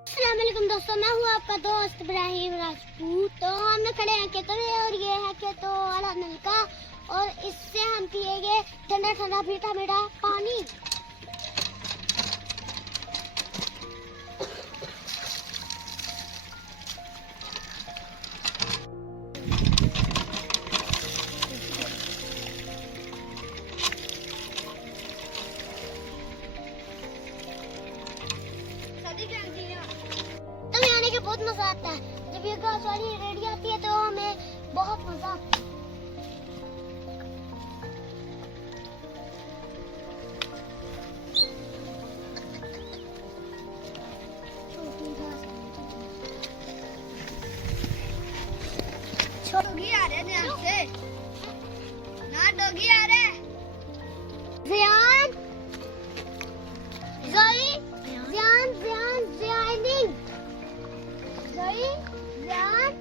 अस्सलाम वालेकुम दोस्तों, मैं हूँ आपका दोस्त इब्राहिम राजपूत। तो हम खड़े हैं खेतों में और ये है खेतों वाला नलका और इससे हम पिएंगे ठंडा ठंडा मीठा मीठा पानी। तो यहाँ आने के बहुत मजा आता है। जब ये घास वाली रेडी आती है तो हमें बहुत मजा आता है। डोगी आ रहे हैं ध्यान से ना, डोगी आ रहे हैं। ज़ियान, ज़ोई, ज़ियान, ज़ियान, ज़ियानिंग, ज़ोई, ज़ियान।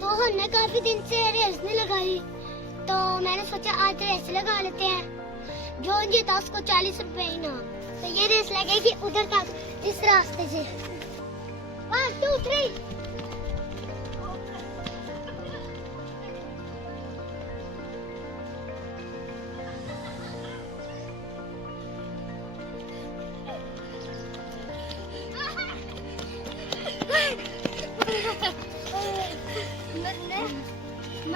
तो हमने काफी दिन से रेस नहीं लगाई, तो मैंने सोचा आज रेस लगा लेते हैं। जो जीता उसको 40 रुपए इनाम। तो ये रेस लगेगी उधर तक, इस रास्ते से। 1 2 3